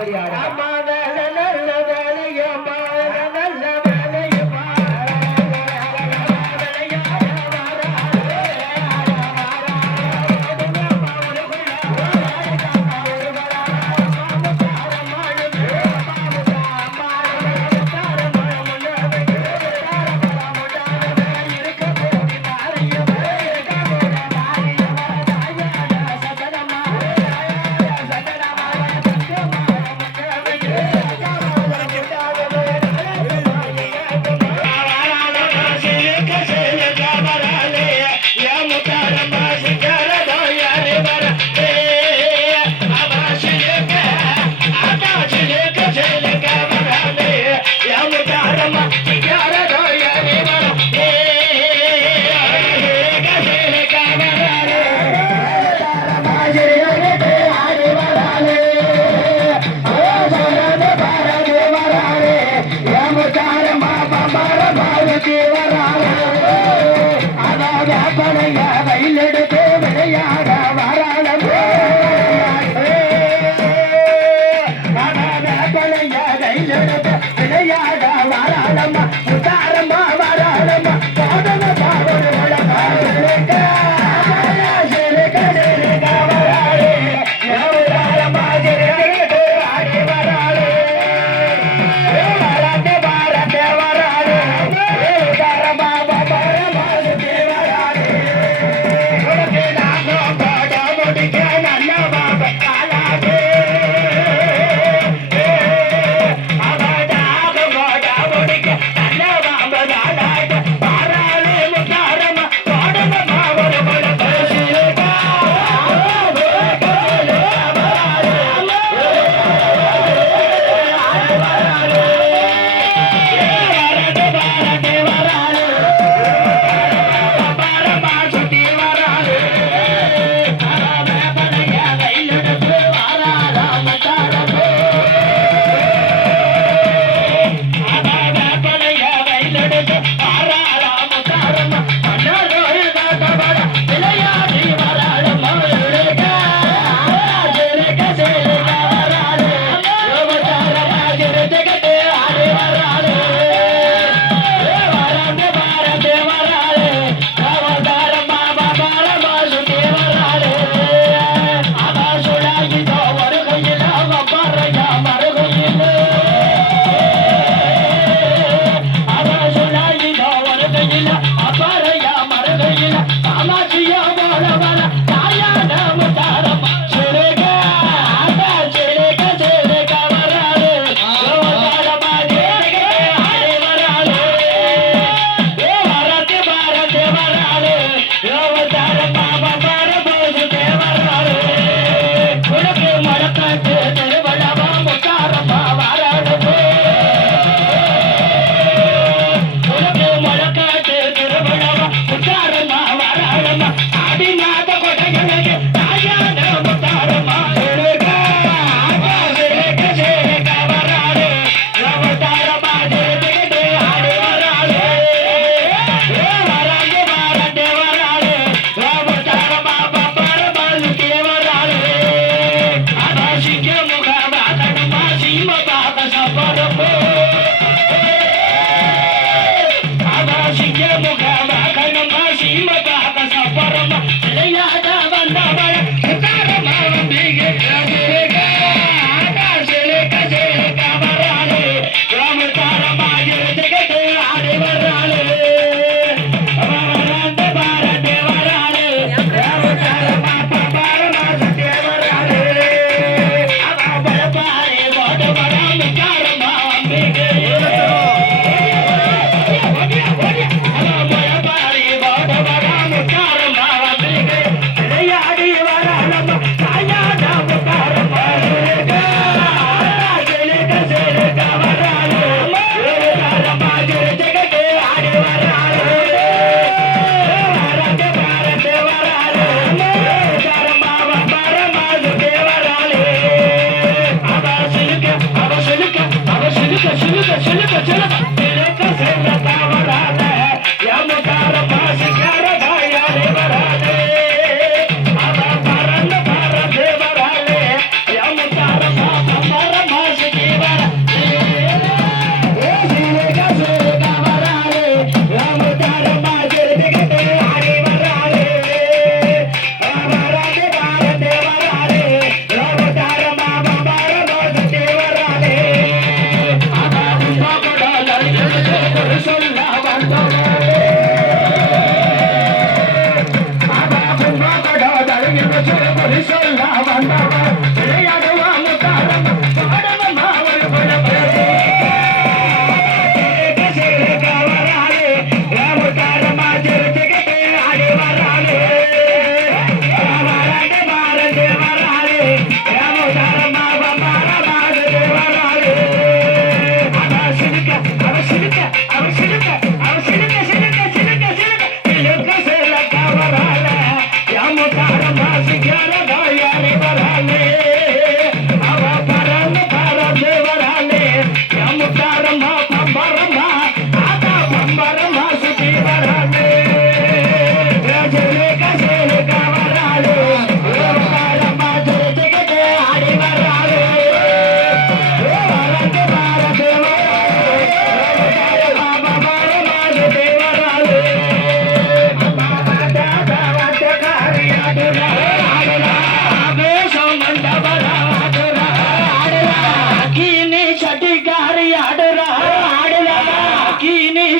அப்படியா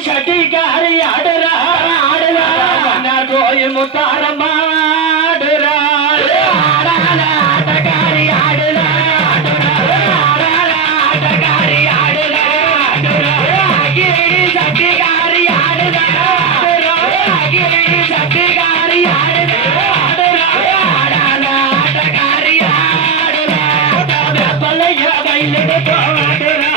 சட்டிக்காரி ஆடுறா ஆடுறா மன்னார் கோயில் முத்தாரம்மா ஆடுறா ஆட்டக்காரி ஆடுறா ஆட்டக்காரி ஆடுறா சட்டிக்காரி ஆடுறா சட்டிக்காரி ஆடுறா ஆட்டக்காரி ஆடுறா பல்லையா கையிலிட்டு போவாடுறா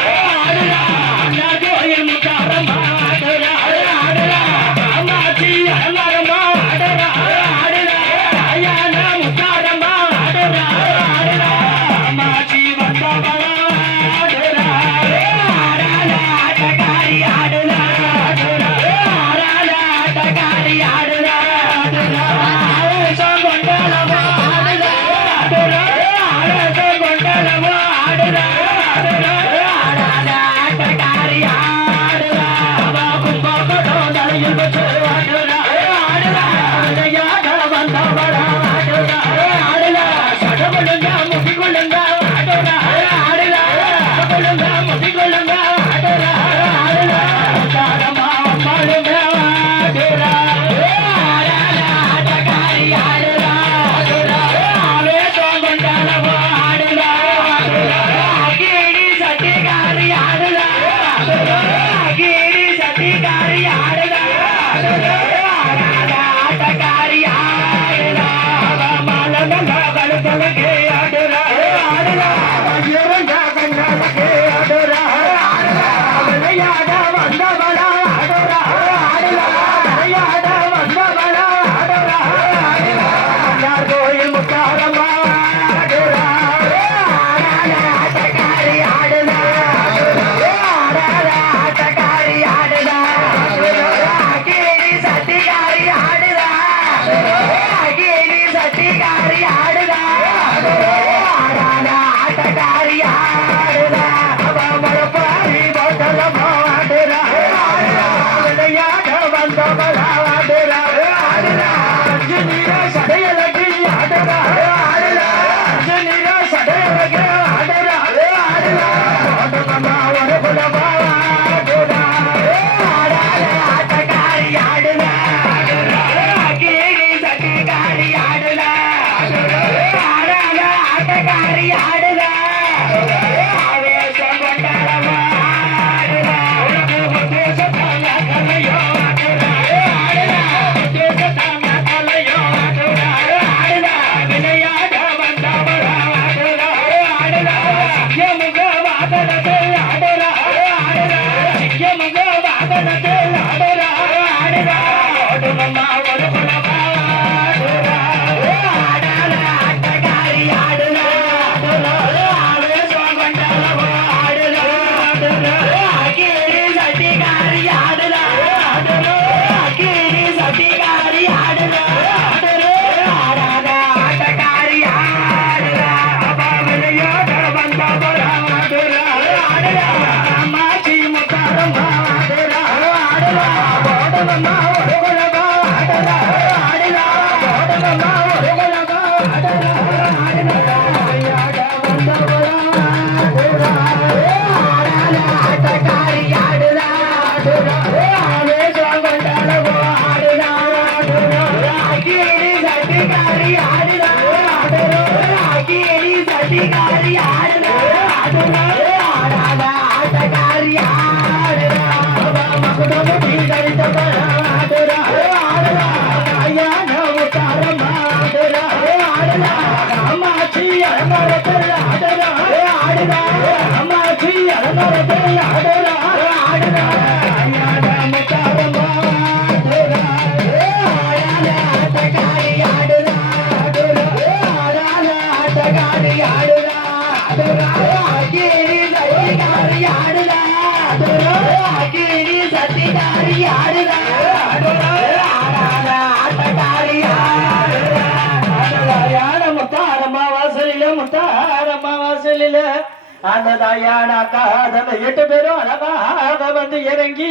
அந்த தாயான காதல 8 பேரும் அழகாக வந்து இறங்கி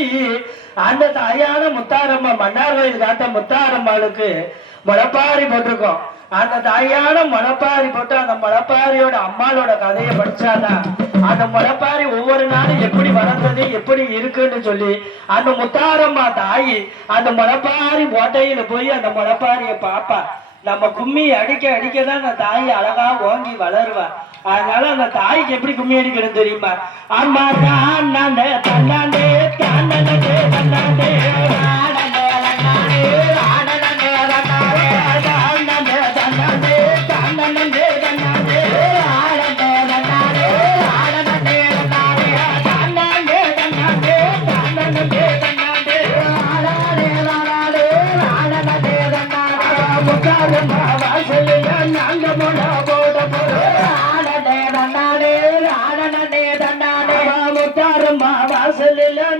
அந்த தாயான முத்தாரம்மா மன்னார் கோயில் காத்த முத்தாரம்மாளுக்கு முளப்பாரி போட்டிருக்கோம். அந்த தாயான முளைப்பாரி போட்டு அந்த முளைப்பாரியோட அம்மாளோட கதையை படிச்சாதான் அந்த முளைப்பாரி ஒவ்வொரு நாளும் எப்படி வளர்ந்தது எப்படி இருக்குன்னு சொல்லி அந்த முத்தாரம்மா தாயி அந்த முளைப்பாரி ஓட்டையில போய் அந்த முளைப்பாரிய பாப்பா. நம்ம கும்மி அடிக்க அடிக்கதான் அந்த தாய் அழகா ஓங்கி வளருவா. அதனால அந்த தாய்க்கு எப்படி கும்மி அடிக்கணும் தெரியுமா? அம்மா தாண்டாண்டே தன்னாண்டே தாண்டாண்டே தன்னாண்டே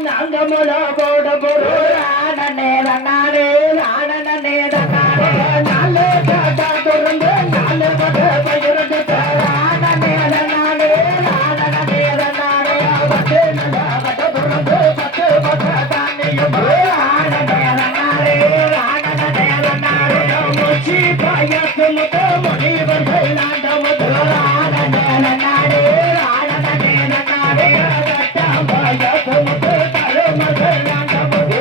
நாங்க முளை போட போறோம். நாலு காட்டா தொடர்ந்து நாலு பட்ட பயிரட்டு பத்து பட்ட தானியம் மூச்சி பாயத்து முத முனிவர்கள் நாண்டமுது பாயத்து முத தலைமகள் நாண்டமுது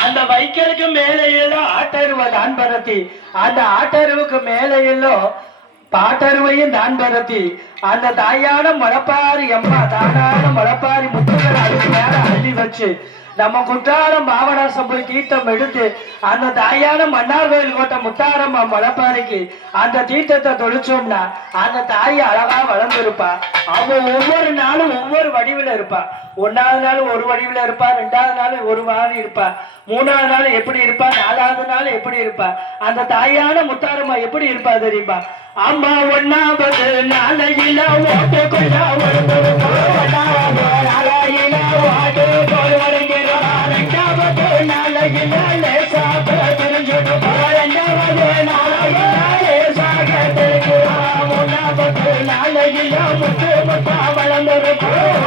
அந்த வைக்கலுக்கு மேலே எல்லாம் ஆட்டருவை தான் பரத்தி அந்த ஆட்டருவுக்கு மேலே எல்லாம் பாட்டருவையும் தான் பரத்தி அந்த தாயான முளைப்பாரி அம்மா தானான முளைப்பாரி முத்துக்கள் அதுக்கு மேல அள்ளி வச்சு நம்ம குற்றாலம் பாவனாசம் போய் தீர்த்தம் எடுத்து அந்த தாயான மன்னார் கோயில் கோட்டை முத்தாரம்மா மலைப்பாறைக்கு அந்த தீர்த்தத்தை தொழிச்சோம்னா அந்த தாய் அழகா வளர்ந்துருப்பா. அவ ஒவ்வொரு நாளும் ஒவ்வொரு வடிவில் இருப்பா. ஒன்னாவது நாள் ஒரு வடிவில் இருப்பா, ரெண்டாவது நாள் ஒரு மாதிரி இருப்பா, மூணாவது நாள் எப்படி இருப்பா, நாலாவது நாள் எப்படி இருப்பா. அந்த தாயான முத்தாரம்மா எப்படி இருப்பா தெரியுமா? அம்மா ஒன்னாவது நாளையில ஓட்டு கொண்டா ரெண்டாவது நாளையில லேசாக தெரிஞ்சிடும், ரெண்டாவது நாளையில லேசாக தெரிஞ்சிடும், மூணாவது நாளையில முத்து முத்தா வளர்ந்திருக்கும்,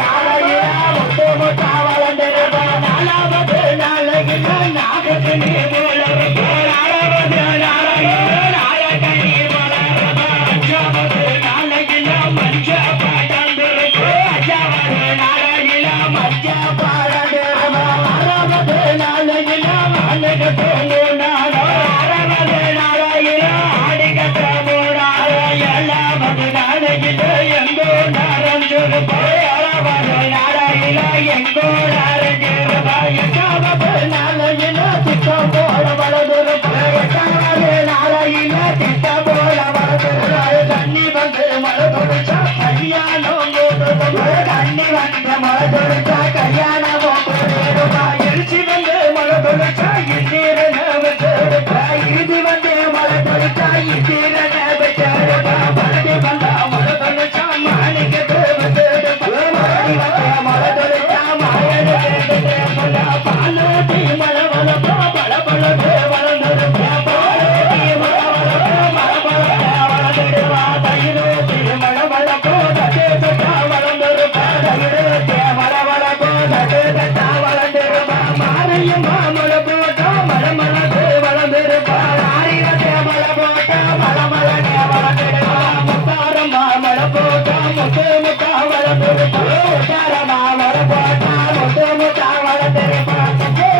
நாளையில முத்து முத்தா வளர்ந்திருக்கும், நாலாவது நாளையில நாகத்து நீ போல இருக்கும், நாலாவது நாளையில நாயக நீ வளர்க்கும், அஞ்சாவது நாளையில மஞ்ச படர்ந்திருக்கும், அஞ்சாவது நாளையில மஞ்ச படர்ந்திருக்கும், ஆறாவது நாளையில ஆளுகட்டு மூணாரோ, ஆறாவது நாளையில ஆடிகட்டு மூணாரோ, ஏழாவது நாளையில எங்கோ நரஞ்சிருப்போம், ஏழாவது நாளையில எங்கோ நரஞ்சிருப்போம், எட்டாவது நாளையில திட்டம் போல வளர்ந்திருப்போம், எட்டாவது நாளையில திட்டம் போல வளர்ந்திருப்போம், தண்ணி வந்து மழை தொடுச்சா கல்யாணம் தண்ணி வந்து மழை தொடுச்சா கல்யாணம் எழுச்சி வந்து மழை தொடுச்சா இந்திரன விட்டுடுப்பா, இறுதி வந்து மழை தொடுச்சா இந்திரன விட்டுடுப்பா, பழனி வந்தா மழை தொடுச்சா மாணிக்கத்து விட்டுடுப்பா, மழை வந்து மழை தொடுச்சா மாயனுக்கு விட்டுடுப்பா, பாலோட்டி மழை வளர்ப்பா பல பழப்பு வளர்ந்துருப்பா, பாலோட்டி மழை வளர்ப்பா மழை பழப்ப வளர்ந்துடுவா, தயிரோட்டி மழை வளர்ப்போ தட்டு தட்டா வளர்ந்துருப்பா, தயிரோட்டி மழை வளர்ப்போ தட்டு தட்டா வளர்ந்துருப்பா, மாரியும் மழை போட்டா மழை மலக்கு வளர்ந்துருப்பா, ஆயிரத்தே மழை போட்டா மழை மலக்கே வளர்ந்துடுவா, முத்தாரம்மா மழை போட்டா முத்து முத்தா வளர்ந்துருப்பா, முத்தாரம்மா மழை போட்டா முத்து முத்தா வளர்ந்துருப்பா,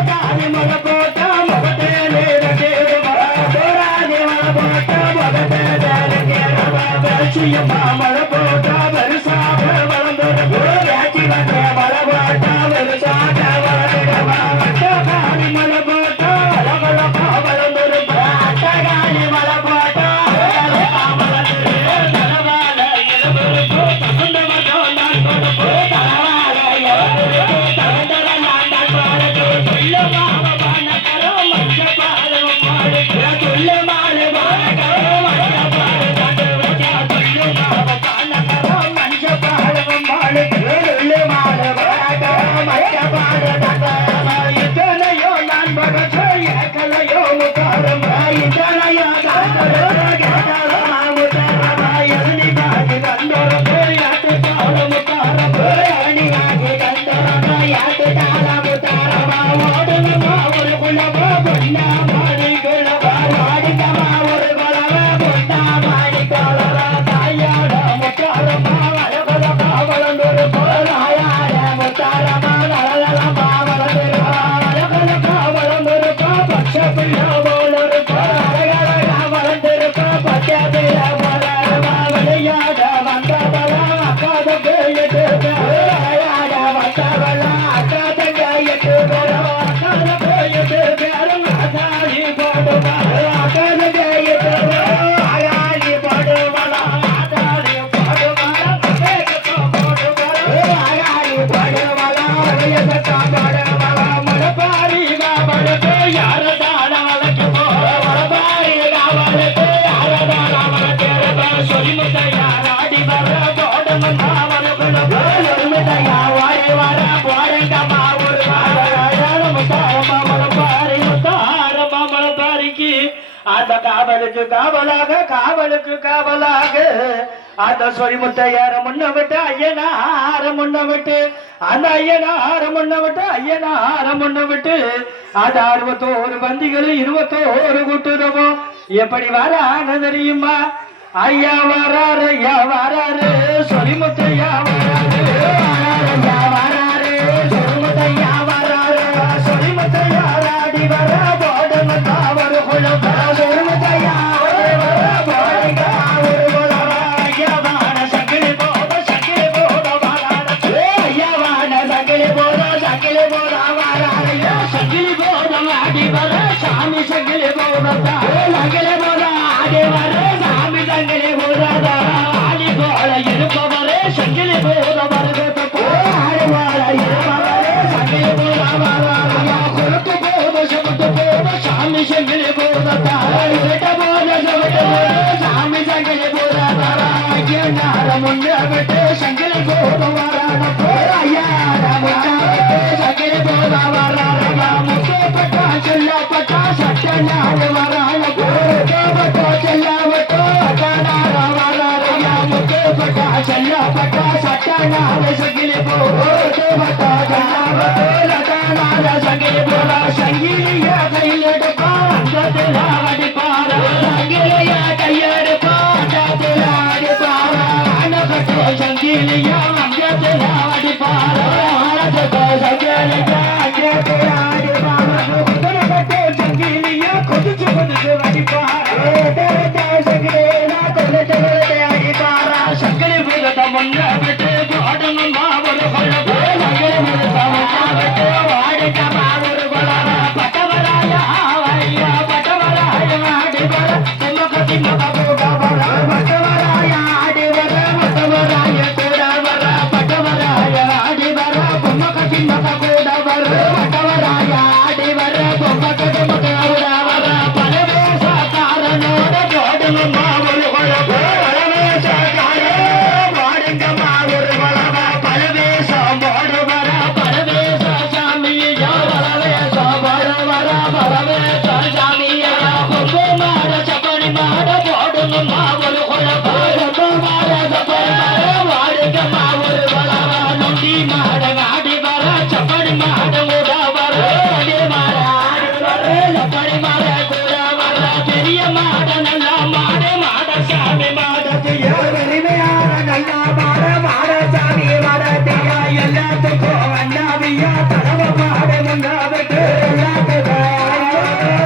காரி மழை போட்டா முகத்தே நீரட்டிடுவா, தோராணி மழை போட்டா முகத்தே நீரட்டிடுவா, பேச்சியம்மா மழை போட்டா பெருசாக வளர்ந்துருப்பா, பேச்சி வந்தே மழை போட்டா பெருசாக வளர்ந்துடுவா, அட்டகாரி மழை போட்டா அழகழகா வளர்ந்துருப்பா, அட்டகாரி மழை போட்டா அழகழகா வளர்ந்துருப்பா, தலவாழ இளவருப்போ தகுந்தவர்கள் நான் கொடுப்போ, தலவாழ இளவருப்போ தகுந்தவர்கள் நான் கொடுப்போ, துல்லுமாவ பானகரோ மஞ்ச பாலும் மாடுக்கு, துல்லுமாவ பானகரோ மஞ்ச பாலும் மாடுக்கு, துல்லுமாவ பானகரோ மஞ்ச பாலும் மாடுக்கு, துல்லுமாவ பானகரோ மஞ்ச பாலும் மாடுக்கு, இத்தனையோ நான் பகச்சோ ஏக்கலையோ முத்தாரம்மா, இத்தனையோ நான் பகச்சோ ஏக்கலையோ முத்தாரம்மா, எரணிகாகி கண்டோரப்போ யாத்து தாள முத்தாரப்போ, எரணிகாகி கண்டோரப்போ யாத்து தாள முத்தாரம்மா, ஓடுங்கம்மா ஒரு குலவோ பொன்னா மாடி குலவா, ஓடுங்கம்மா ஒரு குலவோ பொன்னா மாடி குலவா, தாயாட முத்தாரம்மா அழகழகா வளர்ந்துருப்போ, தாயாட முத்தாரம்மா நலநலமா வளர்ந்துருப்பா, அழகழகா வளர்ந்துருப்பா, பச்சை பிள்ளை போல இருப்பா, அழகழகா வளர்ந்துருப்பா, பச்சை பிள்ளை போல இருப்பா, விளையாட வந்தவளா அக்கா தங்க எட்டு பேரும், விளையாட வந்தவளா அக்கா தங்க எட்டு பேரும், அக்கா தங்க எட்டு பேரும் ஆகாளி போடுவா, அக்கா தங்க எட்டு பேரும் ஆகாளி போடுவளா, ஆகாளி போடுவளா, வேகத்தம் போடுவளா, ஆகாளி போடுவளா, வேகத்தம் போடுவளா, மலைப்பாரி காவலுக்கு யாரதான வழக்கு போ, மலைப்பாரி காவலுக்கு யாரதான வழக்கு போ, சொரிமுத்தையார் ஆடி வர போடுமன்னா வளகுல போ, சொரிமுத்தையார் வாடி வர போடுங்கம்மா ஒரு முத்தாரம்மா மலைப்பாரி, முத்தாரம்மா மலைப்பாரிக்கு அந்த காவலுக்கு காவலாக காவலுக்கு காவலாக அந்த சொரிமுத்தையார முன்ன விட்டு ஐயனார முன்ன விட்டு அந்த ஐயனார முன்ன விட்டு ஐயனார முன்ன விட்டு அது 61 பந்திகளும் 21 கூட்டுறவும் எப்படி வரான்னு தெரியுமா? ஐயா வராரு சொரிமுத்தையா வராரு, ஐயா வராரு சொரிமுத்தையா வராரு, சொரிமுத்தையா ஆடி வர போடுங்க தாவரு குளம், சொரிமுத்தையா போடுங்க ஒரு குளம், ஐயாவான சங்கிலி போட வராரு, ஐயாவான சங்கிலி போட சங்கிலி போத வருகத்தை ஆடுவாரா இருமகளே சங்கிலி போத வாராயா கொடுத்து போத சுமத்து போத சாமி சங்கிலி போத தாராய் விட்ட போத சுமத்து போத சாமி சங்கிலி போத தாராய் நார முன்ன விட்டு சங்கிலி போத வாரான போராயா முன்ன விட்டு சங்கிலி போத வாராயா முத்தப்பட்டா சொல்லப்பட்டா சட்ட நாடு வரான போட்டா செல்லவட்டோ அட்டானார வாராயா முத்தப்பட்டா செல்லப்பட்டா சட்ட நாடு சங்கிலி போட்டா செல்லவட்டோ அட்டானார சங்கிலி போட சங்கிலியா கையிலெடுப்பா அந்தத்தில் ஆடிப்பாரா சங்கிலியா கையெடுப்பா அந்தத்தில் ஆடிப்பாரா அணகட்டோ சங்கிலியா அந்தத்தில் ஆடிப்பாரா அணகட்டோ சங்கிலியா அந்தத்தில் ஆடிப்பாரா அணகட்டோ சங்கிலியா கொதிச்சு கொதிச்சு வடிப்பாரா சங்கிலியா கொதிச்சு அடிப்பாரா சங்கிலி புகத முன்ன விட்டு பாடுங்க மாவரு கொள்ள சங்கிலி புகத முன்ன விட்டு வாடுங்க மாவரு கொள்ள பட்டவராய ஆவையா பட்டவராய ஆடிவர சுமக திமக போகவர பட்டவராய ஆடிவர பட்டவராய கூடவர பட்டவராய ஆடிவர சுமக திமக கூடவர பட்டவராய ஆடிவர சுமக திமக கூடவர பரவேச காரணோட போடுங்க மாவரு கொள்ள பரவேச வாடுங்க மாவரு கொள்ள பரவேசம் போடுவர பரவேச சாமியா பரவேச வரவர பரவேச சாமியா கொம்பு மாட சப்பனி மாட போடுங்க மாவரு கொள்ள கொம்பு மாட சப்பனி மாட வாடுங்க மாவரு கொள்ள நொண்டி மாட ஆடி வர சப்பனி மாட கூட வர அடி மாட ஆடி வர சப்பனி மாட கூட வர பெரிய மாட நல்ல மாட மாட சாமி மாட செய்ய பெருமையான நல்ல மாட மாட சாமி மாட செய்ய எல்லாத்துக்கும் அண்ணாவியா தலவ மாட முன்னாவிட்டு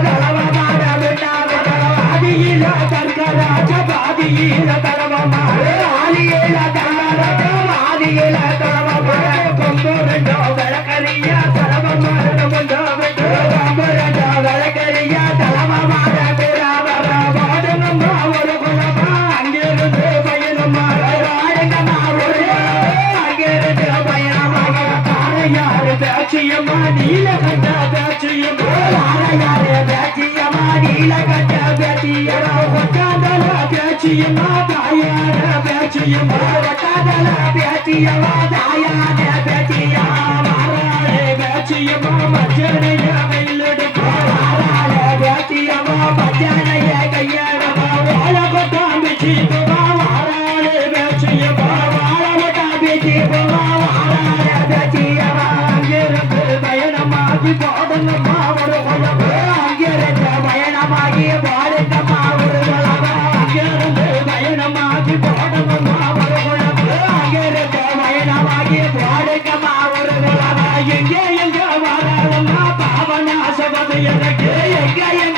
தலவ மாட முன்னாவிட்டு ஆதியில தர்கராஜ பாதியில தலவ மாட ஆதியில தர்கராஜ ஆதியில தலவ மாட கொம்பு ரெண்டோ விளக்கரியா தலவ மாட முன்னாவிட்டு கொம்பு ரெண்டோ விளக்கரியா தலவ மாட பிராவர பாடுங்கம்மா ஒரு குலமா அங்கிருந்து பயணமா வாடுங்கம்மா ஒரு அங்கிருந்து பயணமாக தாரையாறு பேச்சியம்மா நீலகண்ட பேச்சியம்மா தாரையாறு பேச்சியம்மா நீலகண்ட பேச்சியம்மா ஒட்டாதல பேச்சியம்மா தாயார பேச்சியம்மா ஒட்டாதல பேச்சியம்மா தாயார பேச்சியம்மா மாறாளே பேச்சியம்மா மச்சனைய கையிலெடுப்பா மாறாளே பேச்சியம்மா மச்சனைய கையெடுப்பா வாழ கொட்டாம் பிச்சிக்குமா மாறாளே பேச்சியம்மா வாழ கொட்டாம் பிச்சிக்குமா மாறாளே பேச்சியம்மா அங்கிருந்து பயணமாகி போடுங்கம்மா ஒரு குலவு அங்கிருந்து பயணமாகி பாடுங்கம்மா ஒரு குலவு அங்கிருந்து பயணமாகி போடுங்கம்மா ஒரு குலவு அங்கிருந்து பயணமாகி பாடுங்கம்மா ஒரு குலவு எங்கே எங்க வரவம்மா பாவநாசவது எனக்கு எங்க எங்க